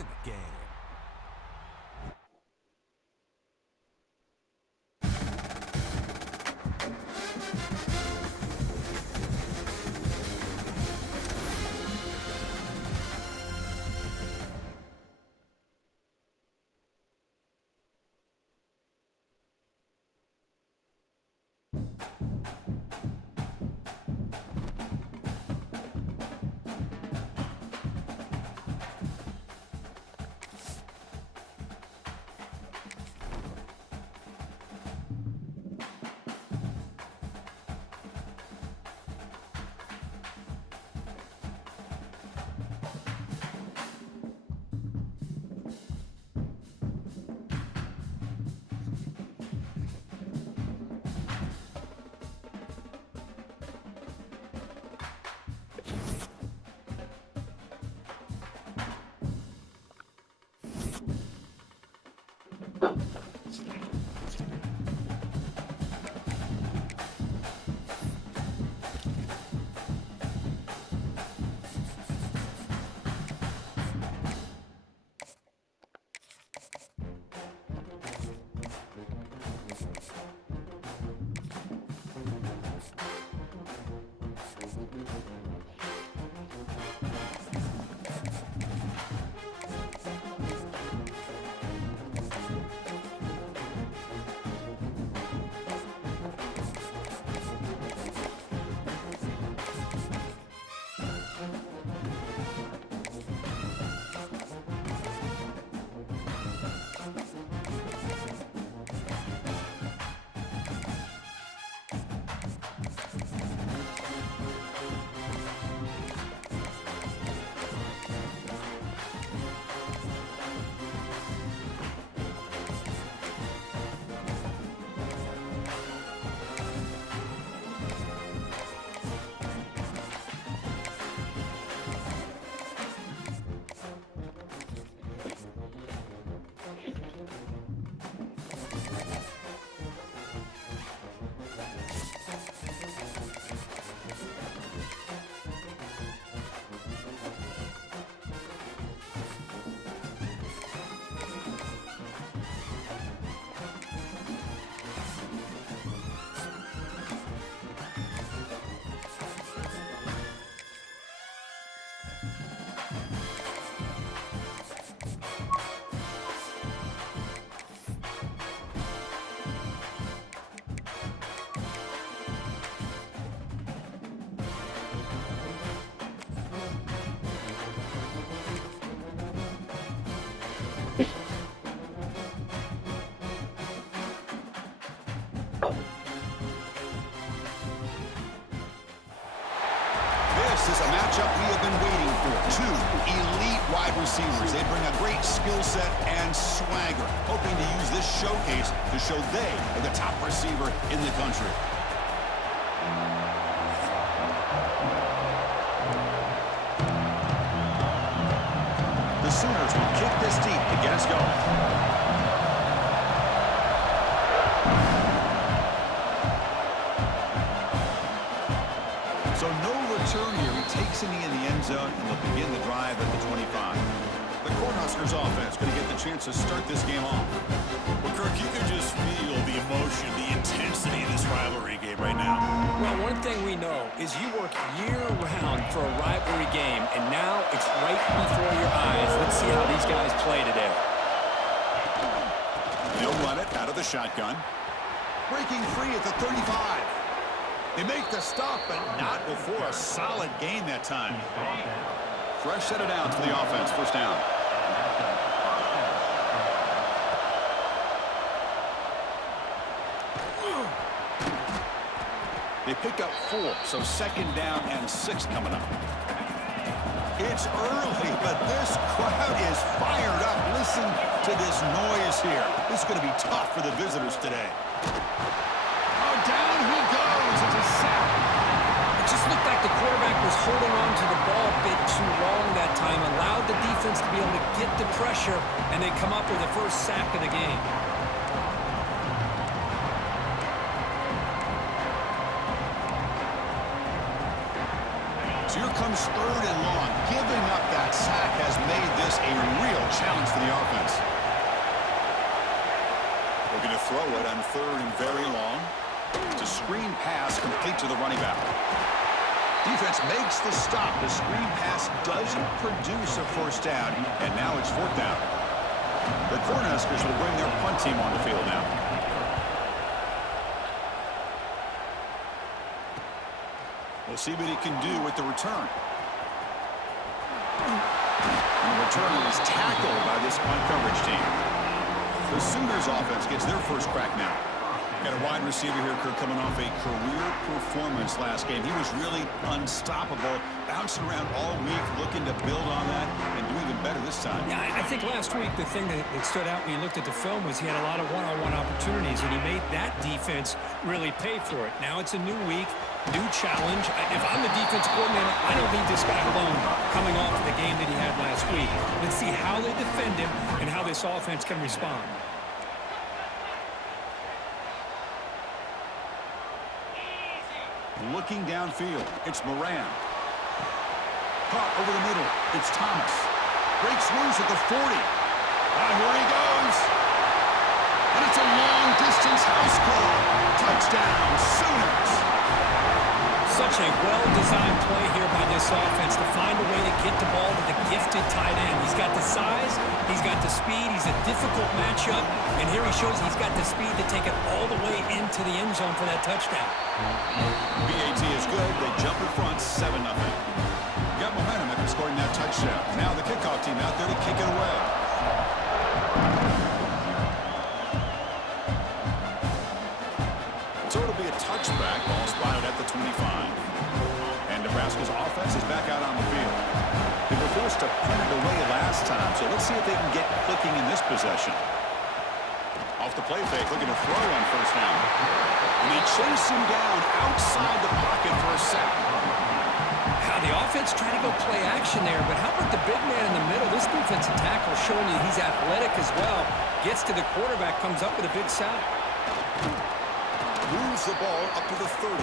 decent game. This is a matchup we have been waiting for. Two elite wide receivers. They bring a great skill set and swagger, hoping to use this showcase to show they are the top receiver in the country. The Sooners will kick this deep to get us going. So no return here. He takes it in the end zone, and they'll begin the drive at the 25. The Cornhuskers offense going to get the chance to start this game off. Well, Kirk, you can just feel the emotion, the intensity of this rivalry game right now. Well, one thing we know is you work year-round for a rivalry game, and now it's right before your eyes. Let's see how these guys play today. They'll run it out of the shotgun. Breaking free at the 35. They make the stop, but not before a solid gain that time. Fresh set of downs for the offense. First down. They pick up 4, so second down and 6 coming up. It's early, but this crowd is fired up. Listen to this noise here. This is going to be tough for the visitors today. Oh, down he goes. It's a sack. It just looked like the quarterback was holding on to the ball a bit too long that time, allowed the defense to be able to get the pressure, and they come up with the first sack of the game. So here comes 3rd and long. Giving up that sack has made this a real challenge for the offense. We're going to throw it on 3rd and very long. It's a screen pass complete to the running back. Defense makes the stop. The screen pass doesn't produce a first down, and now it's 4th down. The Cornhuskers will bring their punt team on the field now. We'll see what he can do with the return. And the returner is tackled by this punt coverage team. The Sooners offense gets their first crack now. Got a wide receiver here, Kirk, coming off a career performance last game. He was really unstoppable, bouncing around all week, looking to build on that and do even better this time. Yeah, I think last week the thing that stood out when you looked at the film was he had a lot of one-on-one opportunities, and he made that defense really pay for it. Now it's a new week, new challenge. If I'm the defense coordinator, I don't need this guy alone coming off of the game that he had last week. Let's see how they defend him and how this offense can respond. Looking downfield, it's Moran. Caught over the middle, it's Thomas. Breaks loose at the 40. Here he goes. And it's a long-distance house call. Touchdown, Sooners. Such a well-designed play here by this offense to find a way to get the ball to the gifted tight end. He's got the size, he's got the speed, he's a difficult matchup, and here he shows he's got the speed to take it all the way into the end zone for that touchdown. BAT is good. They jump in front, 7-0. Got momentum after scoring that touchdown. Now the kickoff team out there to kick it away. So it'll be a touchback. Ball spotted at the 25. And Nebraska's offense is back out on the field. They were forced to punt it away last time, so let's see if they can get clicking in this possession. Off the play fake, looking to throw on first down. And they chase him down outside the pocket for a sack. How the offense trying to go play action there, but how about the big man in the middle? This defensive tackle showing you he's athletic as well. Gets to the quarterback, comes up with a big sack. Moves the ball up to the 30.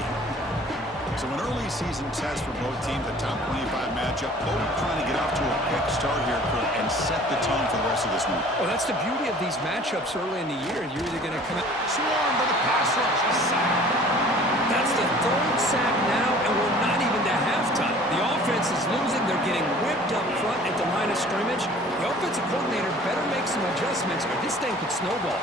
So an early season test for both teams, a top 25 matchup. Both trying to get off to a quick start here, Kirk, and set the tone for the rest of this one. Well, that's the beauty of these matchups early in the year. You're either going to come out. Swarmed by the pass rush. A sack. That's the 3rd sack now, and we're not even to halftime. The offense is losing. They're getting whipped up front at the line of scrimmage. The offensive coordinator better make some adjustments, or this thing could snowball.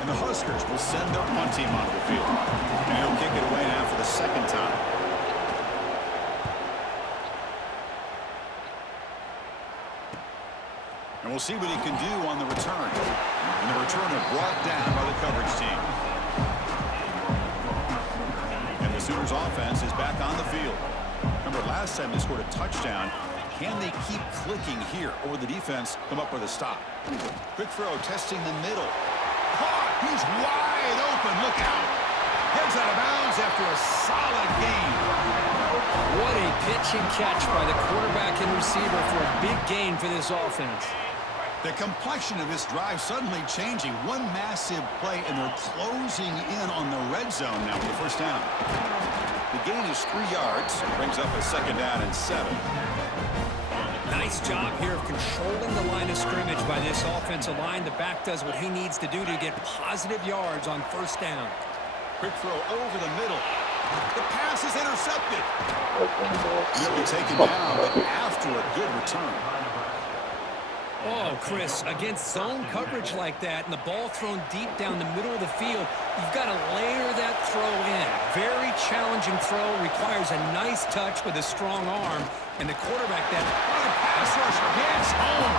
And the Huskers will send their punt team onto the field. And he'll kick it away now for the 2nd time. And we'll see what he can do on the return. And the returner brought down by the coverage team. And the Sooners offense is back on the field. Remember, last time they scored a touchdown. Can they keep clicking here, or will the defense come up with a stop? Quick throw, testing the middle. Caught! He's wide open. Look out! Heads out of bounds after a solid gain. What a pitch and catch by the quarterback and receiver for a big gain for this offense. The complexion of this drive suddenly changing. One massive play, and they're closing in on the red zone now for the first down. The gain is 3 yards. Brings up a 2nd down and 7. Nice job here of controlling the line of scrimmage by this offensive line. The back does what he needs to do to get positive yards on first down. Quick throw over the middle. The pass is intercepted. Nearly taken down, but after a good return. Oh, Chris, against zone coverage like that and the ball thrown deep down the middle of the field, you've got to layer that throw in. Very challenging throw, requires a nice touch with a strong arm, and the quarterback that Pass rush gets home.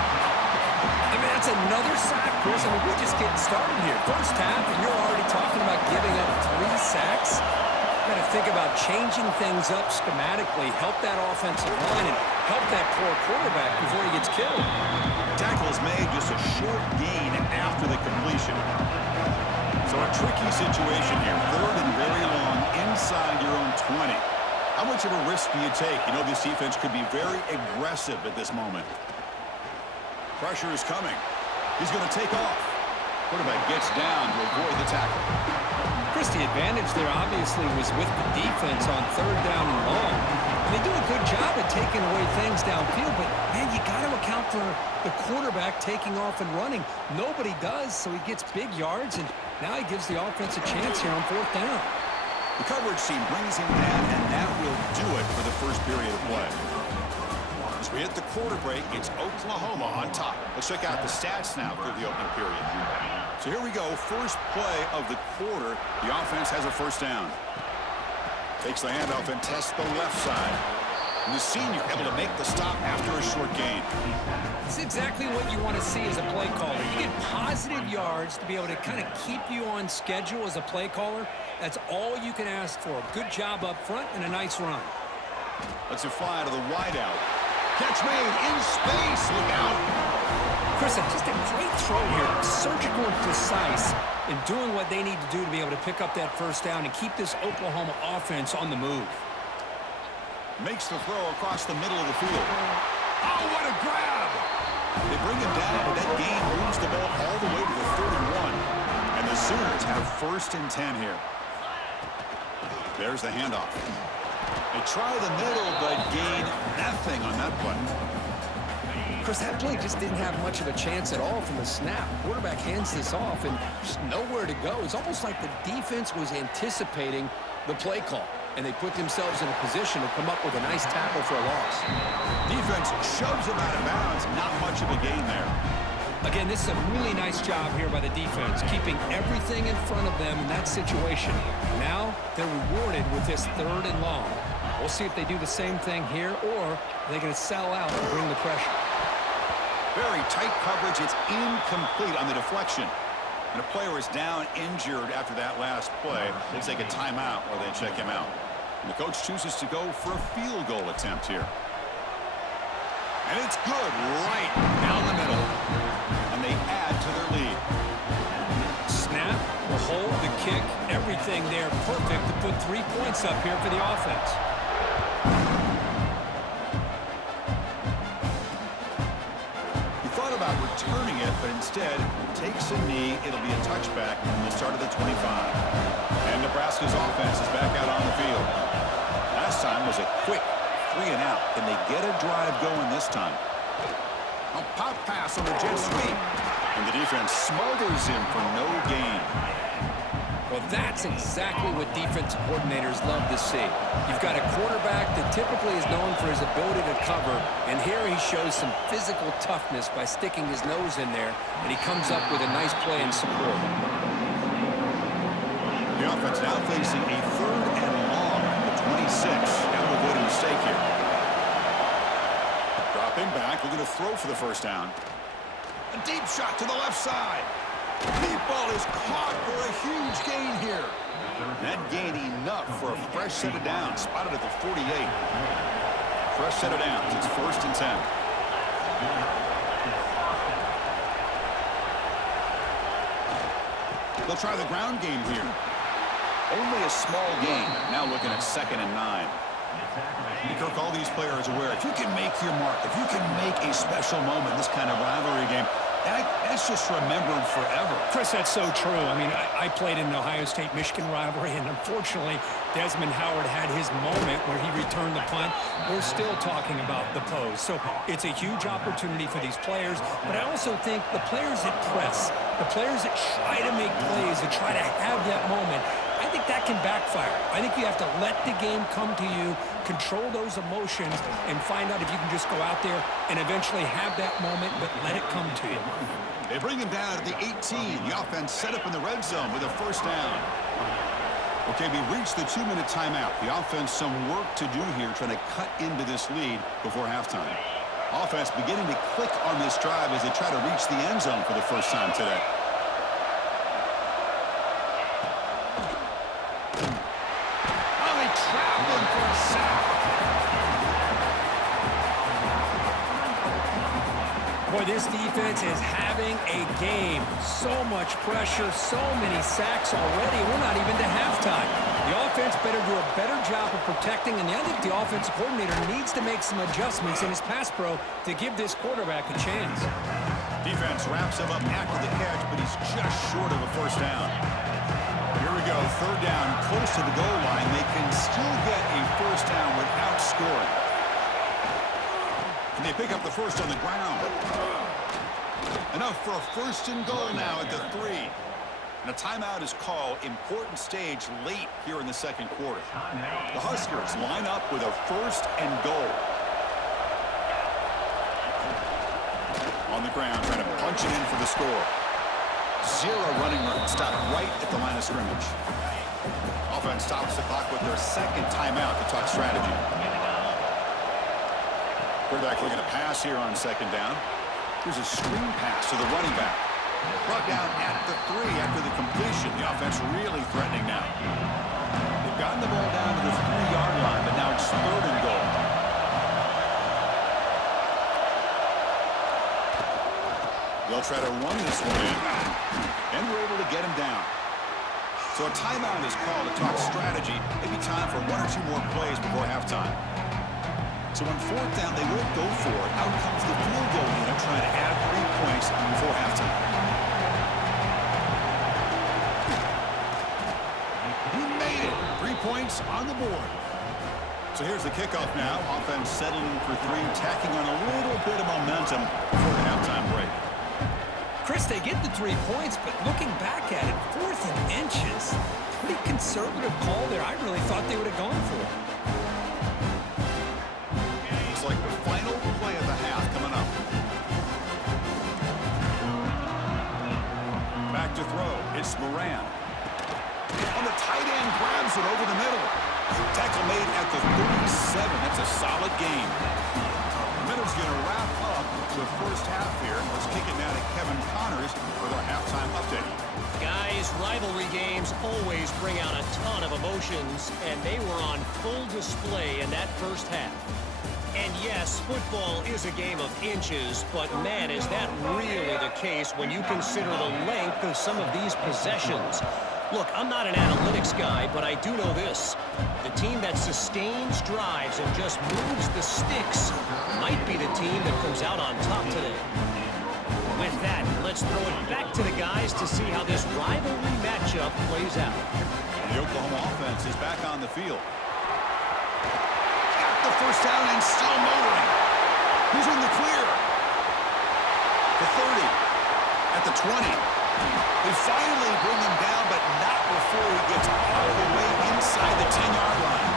I mean, that's another sack, Chris. I mean, we're just getting started here. First half, and you're already talking about giving up 3 sacks. Got to think about changing things up schematically, help that offensive line, and help that poor quarterback before he gets killed. Tackle is made, just a short gain after the completion. So a tricky situation here. 3rd and very long inside your own 20. How much of a risk do you take? You know this defense could be very aggressive at this moment. Pressure is coming. He's going to take off. Quarterback gets down to avoid the tackle. Chris, the advantage there obviously was with the defense on third down and long. And they do a good job at taking away things downfield, but, man, you got to account for the quarterback taking off and running. Nobody does, so he gets big yards, and now he gives the offense a chance here on fourth down. The coverage team brings him down, and that will do it for the first period of play. As we hit the quarter break, it's Oklahoma on top. Let's check out the stats now for the opening period. So here we go. First play of the quarter. The offense has a first down. Takes the handoff and tests the left side. And the senior able to make the stop after a short gain. It's exactly what you want to see as a play caller. You get positive yards to be able to kind of keep you on schedule as a play caller. That's all you can ask for. Good job up front and a nice run. Let's it fly to the wideout. Catch made in space. Look out. Chris, just a great throw here. Surgical and precise in doing what they need to do to be able to pick up that first down and keep this Oklahoma offense on the move. Makes the throw across the middle of the field. Oh, what a grab! They bring him down, but that gain moves the ball all the way to the 31. And the Sooners have first and 10 here. There's the handoff. They try the middle, but gain nothing on that play. Chris, that play just didn't have much of a chance at all from the snap. Quarterback hands this off and just nowhere to go. It's almost like the defense was anticipating the play call, and they put themselves in a position to come up with a nice tackle for a loss. Defense shoves him out of bounds. Not much of a gain there. Again, this is a really nice job here by the defense, keeping everything in front of them in that situation. Now they're rewarded with this third and long. We'll see if they do the same thing here, or are they going to sell out and bring the pressure. Very tight coverage. It's incomplete on the deflection. And a player is down injured after that last play. They'll take a timeout while they check him out. And the coach chooses to go for a field goal attempt here. And it's good right down the middle. And they add to their lead. Snap, the hold, the kick, everything there perfect to put 3 points up here for the offense. About returning it, but instead takes a knee. It'll be a touchback from the start of the 25. And Nebraska's offense is back out on the field. Last time was a quick 3 and out. Can they get a drive going this time? A pop pass on the jet sweep. And the defense smothers him for no gain. Well, that's exactly what defensive coordinators love to see. You've got a quarterback that typically is known for his ability to cover, and here he shows some physical toughness by sticking his nose in there, and he comes up with a nice play and support. The offense now facing a third and long at 26. Got to avoid a mistake here. Dropping back, looking to throw for the first down. A deep shot to the left side. Deep ball is caught for a huge gain here. That gain enough for a fresh set of downs. Spotted at the 48. Fresh set of downs. It's first and 10. They'll try the ground game here. Only a small gain. Now looking at 2nd and 9. Kirk, all these players aware, if you can make your mark, if you can make a special moment, this kind of rivalry game, that's just remembered forever. Chris, that's so true. I mean, I played in the Ohio State-Michigan rivalry, and unfortunately, Desmond Howard had his moment where he returned the punt. We're still talking about the pose. So it's a huge opportunity for these players, but I also think the players that press, the players that try to make plays, that try to have that moment, I think that can backfire. I think you have to let the game come to you, control those emotions, and find out if you can just go out there and eventually have that moment, but let it come to you. They bring him down at the 18. The offense set up in the red zone with a first down. Okay, we reached the 2-minute timeout. The offense some work to do here, trying to cut into this lead before halftime. Offense beginning to click on this drive as they try to reach the end zone for the first time today. Boy, this defense is having a game. So much pressure, so many sacks already. We're not even to halftime. The offense better do a better job of protecting, and I think the offensive coordinator needs to make some adjustments in his pass pro to give this quarterback a chance. Defense wraps him up after the catch, but he's just short of a first down. Here we go, third down, close to the goal line. They can still get a first down without scoring. And they pick up the first on the ground. Enough for a first and goal now at the 3. And a timeout is called. Important stage late here in the second quarter. The Huskers line up with a first and goal. On the ground, trying to punch it in for the score. Zero running room. Stopped right at the line of scrimmage. Offense stops the clock with their second timeout to talk strategy. Quarterback looking to pass here on second down. Here's a screen pass to the running back. Brought down at the 3 after the completion. The offense really threatening now. They've gotten the ball down to the 3-yard line, but now it's third and goal. They'll try to run this one in, and we're able to get him down. So a timeout is called to talk strategy. Maybe time for 1 or 2 more plays before halftime. So on fourth down, they won't go for it. Out comes the field goal unit trying to add 3 points before halftime. He made it. 3 points on the board. So here's the kickoff now. Offense settling for 3, tacking on a little bit of momentum before the halftime break. Chris, they get the 3 points, but looking back at it, 4th and inches. Pretty conservative call there. I really thought they would have gone for it. Looks like the final play of the half coming up. Back to throw. It's Moran. On the tight end, grabs it over the middle. Tackle made at the 37. That's a solid game. The middle's going to wrap up the first half here. Let's kick it now to Kevin Connors with our halftime update. Guys, rivalry games always bring out a ton of emotions, and they were on full display in that first half. And yes, football is a game of inches, but man, is that really the case when you consider the length of some of these possessions. Look, I'm not an analytics guy, but I do know this. The team that sustains drives and just moves the sticks might be the team that comes out on top today. With that, let's throw it back to the guys to see how this rivalry matchup plays out. The Oklahoma offense is back on the field. Got the first down and still motoring. He's in the clear. The 30. At the 20. They finally bring him down, but not before he gets all the way inside the 10-yard line.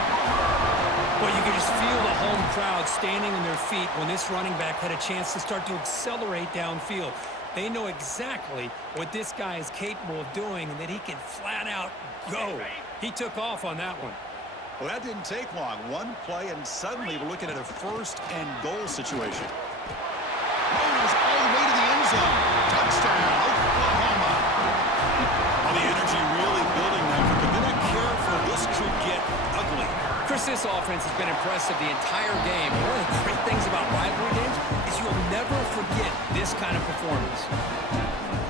But you can just feel the home crowd standing on their feet when this running back had a chance to start to accelerate downfield. They know exactly what this guy is capable of doing and that he can flat out go. He took off on that one. Well, that didn't take long. One play, and suddenly we're looking at a first and goal situation. Rolls all the way to the end zone. Touchdown, Oklahoma. Well, the energy really building now. If they're not careful, this could get ugly. Chris, this offense has been impressive the entire game. One of the great things about rivalry games is you'll never forget this kind of performance.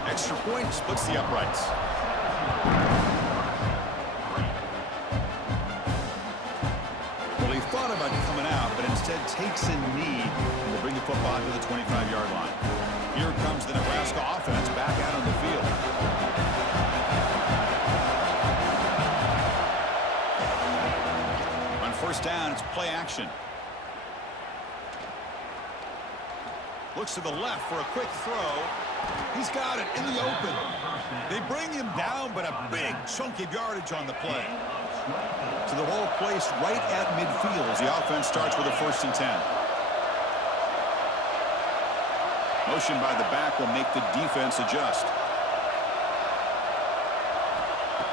Extra point splits the uprights. Well, he thought about coming out, but instead takes a knee and will bring the football to the 25-yard line. Here comes the Nebraska offense back out on the field. On first down, it's play action. Looks to the left for a quick throw. He's got it in the open. They bring him down, but a big chunk of yardage on the play. So the ball placed right at midfield as the offense starts with a first and 10. Motion by the back will make the defense adjust.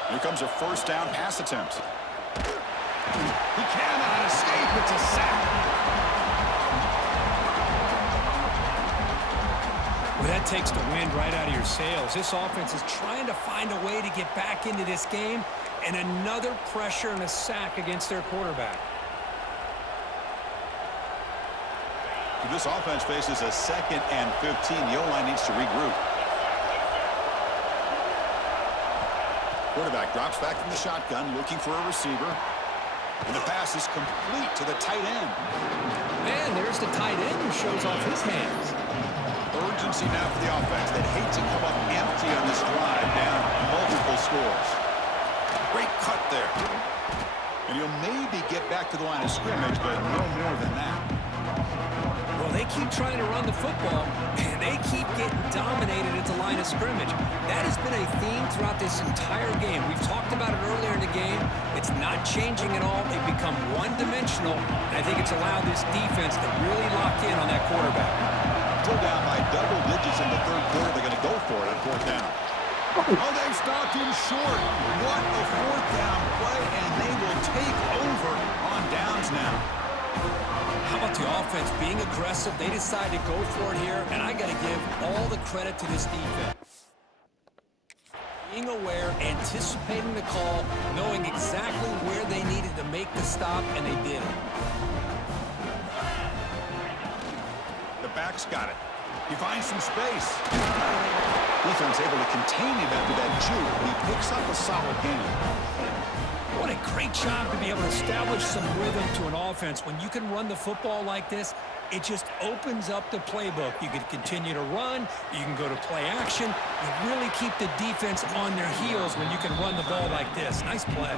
Here comes a first down pass attempt. He cannot escape. It's a sack. Well, that takes the wind right out of your sails. This offense is trying to find a way to get back into this game, and another pressure and a sack against their quarterback. This offense faces a 2nd and 15. The O-line needs to regroup. Quarterback drops back from the shotgun, looking for a receiver. And the pass is complete to the tight end. Man, there's the tight end who shows off his hands. 3rd urgency now for the offense. They'd hate to come up empty on this drive, down multiple scores. Great cut there. And you'll maybe get back to the line of scrimmage, but no more than that. Well, they keep trying to run the football, and they keep getting dominated at the line of scrimmage. That has been a theme throughout this entire game. We've talked about it earlier in the game. It's not changing at all. They've become one-dimensional. I think it's allowed this defense to really lock in on that quarterback. Still down by double digits in the third quarter. They're going to go for it on fourth down. Oh, they've stopped him short. What a fourth down play, and they will take over on downs now. How about the offense being aggressive? They decide to go for it here, and I got to give all the credit to this defense. Being aware, anticipating the call, knowing exactly where they needed to make the stop, and they did it. The back's got it. He finds some space. Defense able to contain him after that juke, but he picks up a solid gain. What a great job to be able to establish some rhythm to an offense. When you can run the football like this, it just opens up the playbook. You can continue to run. You can go to play action. You really keep the defense on their heels when you can run the ball like this. Nice play.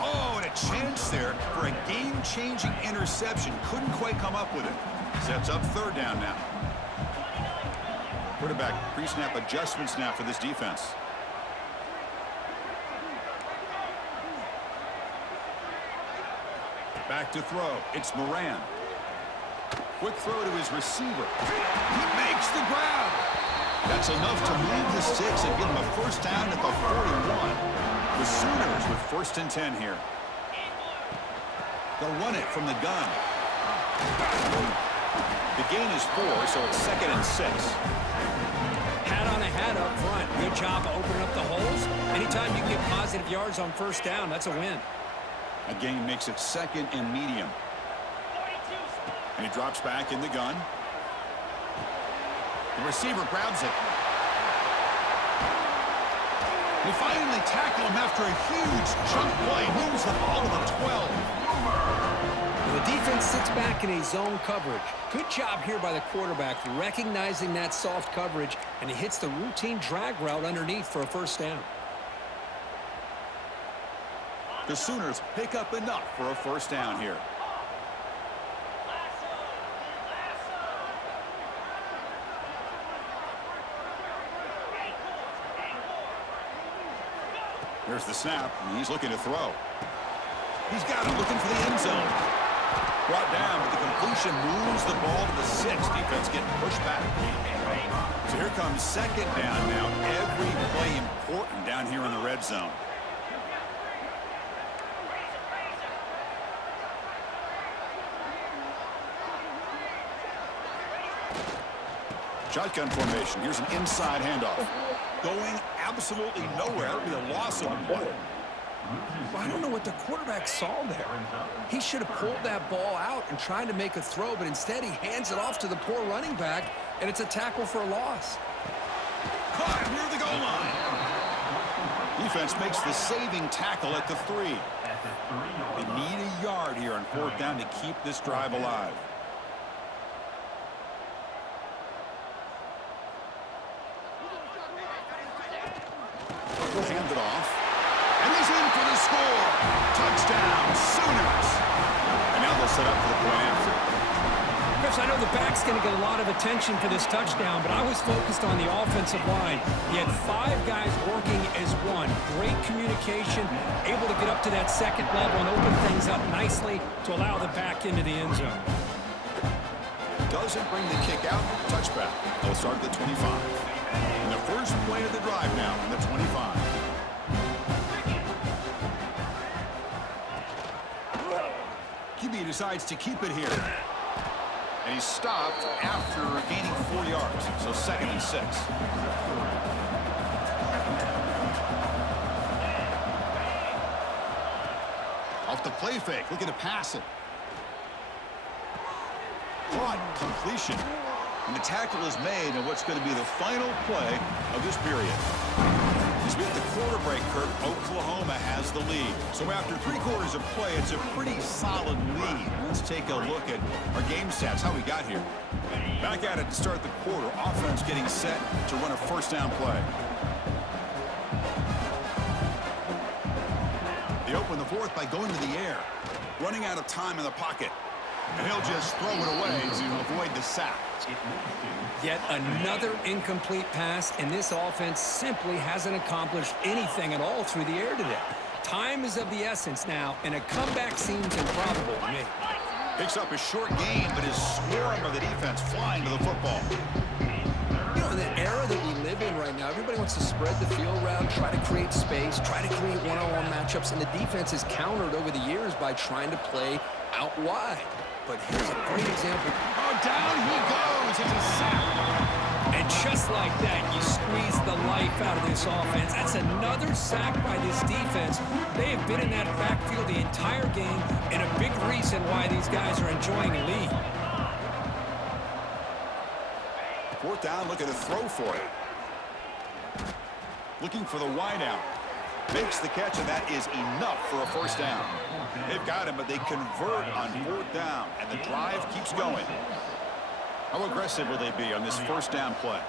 Oh, and a chance there for a game-changing interception. Couldn't quite come up with it. Sets up third down now. Quarterback pre-snap adjustments now for this defense. Back to throw. It's Moran. Quick throw to his receiver. He makes the grab. That's enough to move the sticks and get him a first down at the 41. The Sooners with 1st and 10 here. They'll run it from the gun. The gain is 4, so it's 2nd and 6. Hat on a hat up front. Good job of opening up the holes. Anytime you can get positive yards on first down, that's a win. A gain makes it 2nd and medium. And he drops back in the gun. The receiver grabs it. They finally tackle him after a huge chunk play. Moves the ball to the 12. The defense sits back in a zone coverage. Good job here by the quarterback, recognizing that soft coverage, and he hits the routine drag route underneath for a first down. The Sooners pick up enough for a first down here. Here's the snap, and he's looking to throw. He's got him looking for the end zone. Brought down, but the completion moves the ball to the 6. Defense getting pushed back. So here comes 2nd down now. Every play important down here in the red zone. Shotgun formation. Here's an inside handoff. Going absolutely nowhere. It'll be a loss of 1. Well, I don't know what the quarterback saw there. He should have pulled that ball out and tried to make a throw, but instead he hands it off to the poor running back, and it's a tackle for a loss. Caught near the goal line. Defense makes the saving tackle at the 3. They need a yard here on 4th down to keep this drive alive. Hand it off. And he's in for the score. Touchdown, Sooners. And now they'll set up for the point after. Chris, I know the back's going to get a lot of attention for this touchdown, but I was focused on the offensive line. He had 5 guys working as one. Great communication, able to get up to that 2nd level and open things up nicely to allow the back into the end zone. Doesn't bring the kick out. Touchback. They'll start at the 25. And the first play of the drive now from the 25. QB decides to keep it here. And he's stopped after gaining 4 yards. So 2nd and 6. Off the play fake, looking to pass it. Caught, completion. And the tackle is made on what's going to be the final play of this period. As we hit the quarter break, Kirk, Oklahoma has the lead. So after 3 quarters of play, it's a pretty solid lead. Let's take a look at our game stats, how we got here. Back at it to start the quarter. Offense getting set to run a first down play. They open the fourth by going to the air. Running out of time in the pocket. And he'll just throw it away to avoid the sack. Yet another incomplete pass, and this offense simply hasn't accomplished anything at all through the air today. Time is of the essence now, and a comeback seems improbable to me. Picks up a short gain, but his swarm of the defense flying to the football. You know, in the era that we live in right now, everybody wants to spread the field around, try to create space, try to create one-on-one matchups, and the defense has countered over the years by trying to play out wide. But here's a great example. Oh, down he goes. It's a sack. And just like that, you squeeze the life out of this offense. That's another sack by this defense. They have been in that backfield the entire game, and a big reason why these guys are enjoying a lead. 4th down, looking to throw for it. Looking for the wideout. Makes the catch, and that is enough for a first down. They've got him, but they convert on 4th down, and the drive keeps going. How aggressive will they be on this first down play?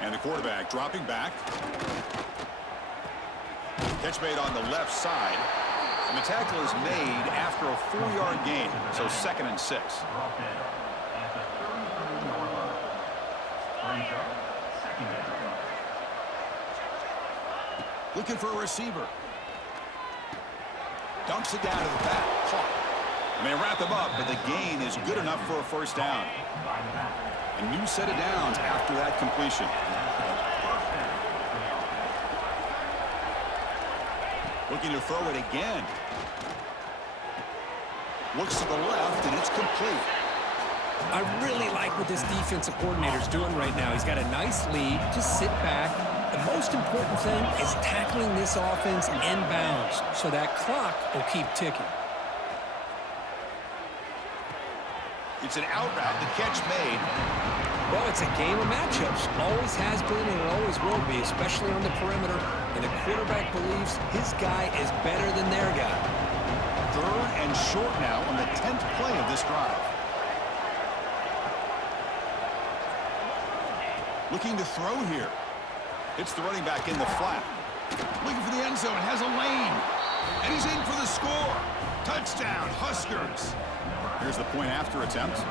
And the quarterback dropping back. Catch made on the left side. And the tackle is made after a 4-yard gain, so 2nd and 6. Looking for a receiver. Dumps it down to the back. Caught. And they wrap him up, but the gain is good enough for a first down. A new set of downs after that completion. Looking to throw it again. Looks to the left, and it's complete. I really like what this defensive coordinator's doing right now. He's got a nice lead. Just sit back. The most important thing is tackling this offense inbounds so that clock will keep ticking. It's an out route. The catch made. Well, it's a game of matchups. Always has been and it always will be, especially on the perimeter. And the quarterback believes his guy is better than their guy. 3rd and short now on the 10th play of this drive. Looking to throw here. Hits the running back in the flat. Looking for the end zone. Has a lane. And he's in for the score. Touchdown, Huskers. Here's the point after attempt.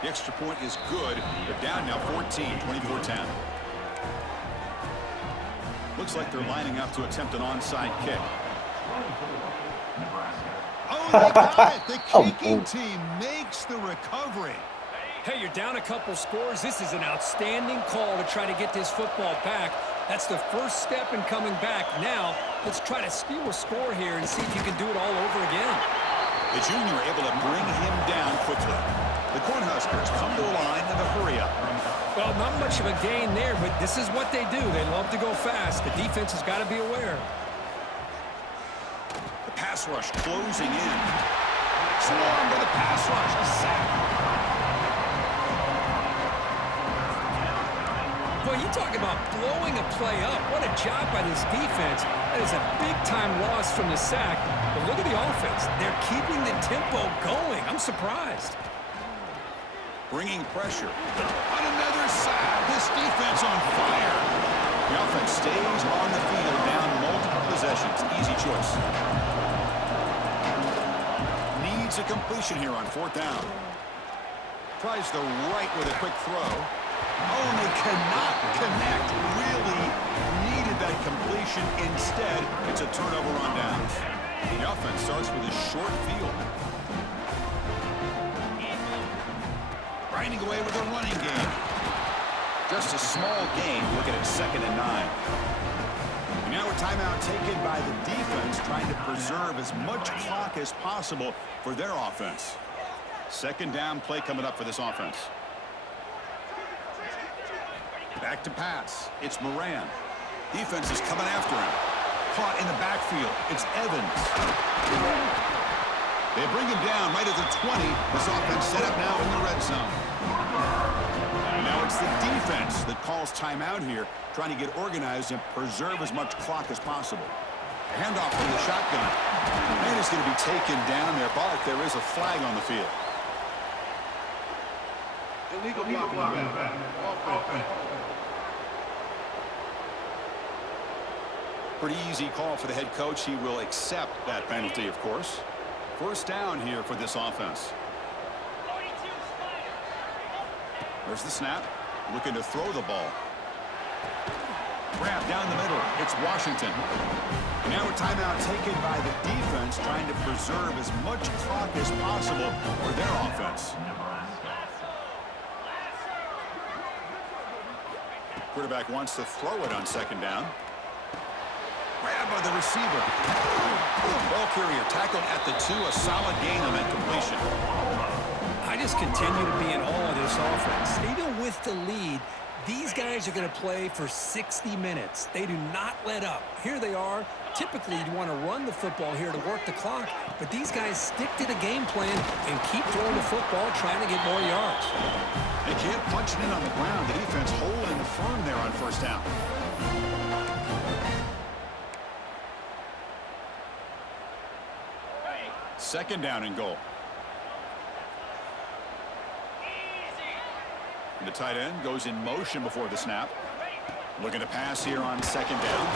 The extra point is good. They're down now 14, 24-10. Looks like they're lining up to attempt an onside kick. Oh, they got it. The kicking team makes the recovery. Hey, you're down a couple scores. This is an outstanding call to try to get this football back. That's the first step in coming back. Now, let's try to steal a score here and see if you can do it all over again. The junior able to bring him down quickly. The Cornhuskers come to a line in a hurry up. Well, not much of a gain there, but this is what they do. They love to go fast. The defense has got to be aware. The pass rush closing in. Swarm to the pass rush. A sack. Boy, you talk about blowing a play up. What a job by this defense. That is a big-time loss from the sack. But look at the offense. They're keeping the tempo going. I'm surprised. Bringing pressure. On another sack. This defense on fire. The offense stays on the field, down multiple possessions. Easy choice. Needs a completion here on 4th down. Tries the right with a quick throw. Oh, and they cannot connect. Really needed that completion. Instead, it's a turnover on downs. The offense starts with a short field. Grinding away with a running game. Just a small gain. Looking at 2nd and 9. And now a timeout taken by the defense, trying to preserve as much clock as possible for their offense. 2nd down play coming up for this offense. Back to pass. It's Moran. Defense is coming after him. Caught in the backfield. It's Evans. They bring him down right at the 20. This offense set up now in the red zone. And now it's the defense that calls timeout here, trying to get organized and preserve as much clock as possible. Handoff from the shotgun. And it's going to be taken down there, but there is a flag on the field. Illegal block. Offense. Pretty easy call for the head coach. He will accept that penalty, of course. First down here for this offense. There's the snap. Looking to throw the ball. Grab down the middle. It's Washington. Now a timeout taken by the defense, trying to preserve as much clock as possible for their offense. Quarterback wants to throw it on second down. Grab by the receiver. Ball carrier tackled at the 2. A solid gain on that completion. I just continue to be in awe of this offense. Even with the lead, these guys are going to play for 60 minutes. They do not let up. Here they are. Typically, you want to run the football here to work the clock, but these guys stick to the game plan and keep throwing the football, trying to get more yards. They can't punch it in on the ground. The defense holding firm there on first down. Second down and goal. And the tight end goes in motion before the snap. Looking to pass here on second down.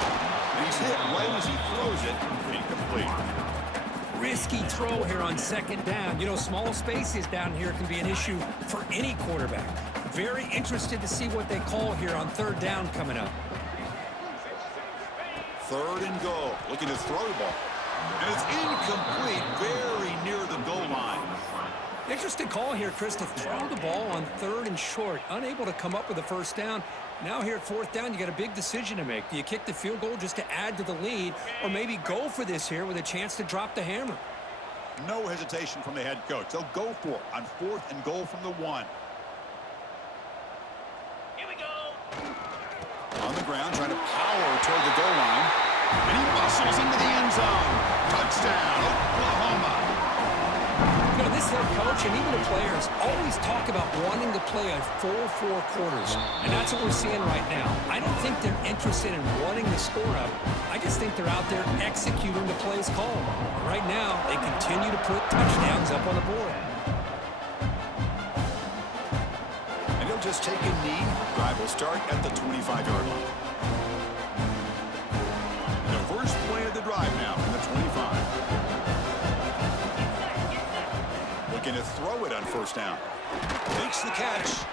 And he's hit right as he throws it. Incomplete. Risky throw here on second down. You know, small spaces down here can be an issue for any quarterback. Very interested to see what they call here on third down coming up. Third and goal. Looking to throw the ball. And it's incomplete, very near the goal line. Interesting call here, Chris, to throw the ball on third and short. Unable to come up with a first down. Now here at fourth down, you got a big decision to make. Do you kick the field goal just to add to the lead, or maybe go for this here with a chance to drop the hammer? No hesitation from the head coach. They'll go for it on fourth and goal from the 1. Here we go. On the ground, trying to power toward the goal line. And he muscles into the end zone. Touchdown, Oklahoma. You know, this head coach and even the players always talk about wanting to play a full 4 quarters. And that's what we're seeing right now. I don't think they're interested in wanting to score up. I just think they're out there executing the plays called. Right now, they continue to put touchdowns up on the board. And he'll just take a knee. Drive will start at the 25-yard line. The first play of the drive now from the 25. Looking to throw it on first down. Makes the catch.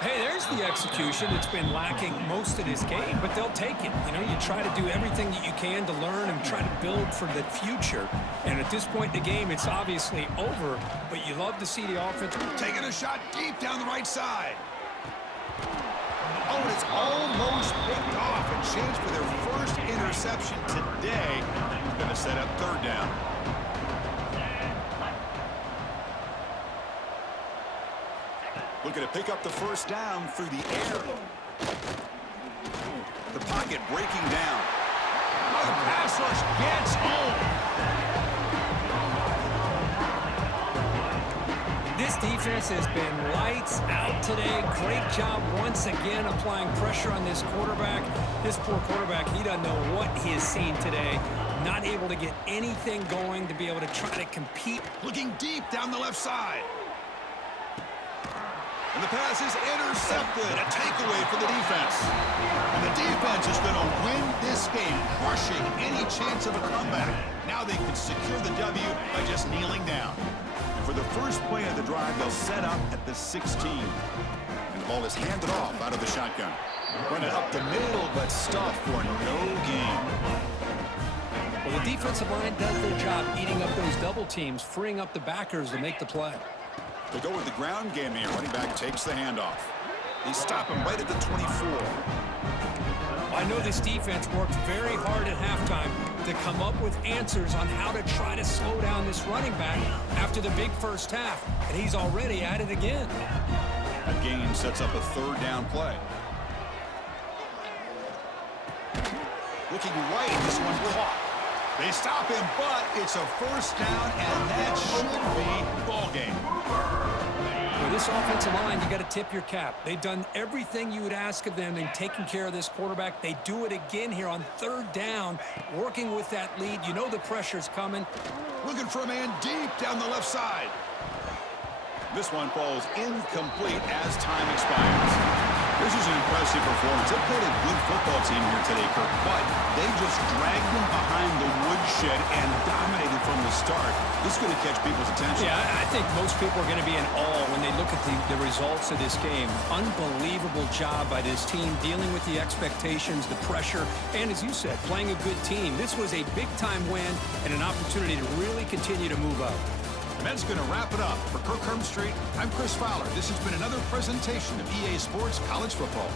Hey, there's the execution. It's been lacking most of this game, but they'll take it. You know, you try to do everything that you can to learn and try to build for the future. And at this point in the game, it's obviously over, but you love to see the offense. Taking a shot deep down the right side. Oh, and it's almost picked off and changed for their first interception today. Going to set up third down. Looking to pick up the first down through the air. The pocket breaking down. Oh, the pass rush gets home. This defense has been lights out today. Great job once again applying pressure on this quarterback. This poor quarterback, he doesn't know what he has seen today. Not able to get anything going to be able to try to compete. Looking deep down the left side. And the pass is intercepted. A takeaway for the defense. And the defense is going to win this game, crushing any chance of a comeback. Now they can secure the W by just kneeling down. And for the first play of the drive, they'll set up at the 16. And the ball is handed off out of the shotgun. Running up the middle, but stuffed for no gain. Well, the defensive line does their job eating up those double teams, freeing up the backers to make the play. They go with the ground game here. Running back takes the handoff. They stop him right at the 24. I know this defense worked very hard at halftime to come up with answers on how to try to slow down this running back after the big first half, and he's already at it again. That gain sets up a third down play. Looking right, this one caught. They stop him, but it's a first down, and that should be ball game. With this offensive line, you got to tip your cap. They've done everything you would ask of them in taking care of this quarterback. They do it again here on third down, working with that lead. You know the pressure's coming. Looking for a man deep down the left side. This one falls incomplete as time expires. This is an impressive performance. They played a good football team here today, Kirk, but they just dragged them behind the woodshed and dominated from the start. This is going to catch people's attention. Yeah, I think most people are going to be in awe when they look at the results of this game. Unbelievable job by this team dealing with the expectations, the pressure, and as you said, playing a good team. This was a big-time win and an opportunity to really continue to move up. And that's going to wrap it up. For Kirk Herbstreit, I'm Chris Fowler. This has been another presentation of EA Sports College Football.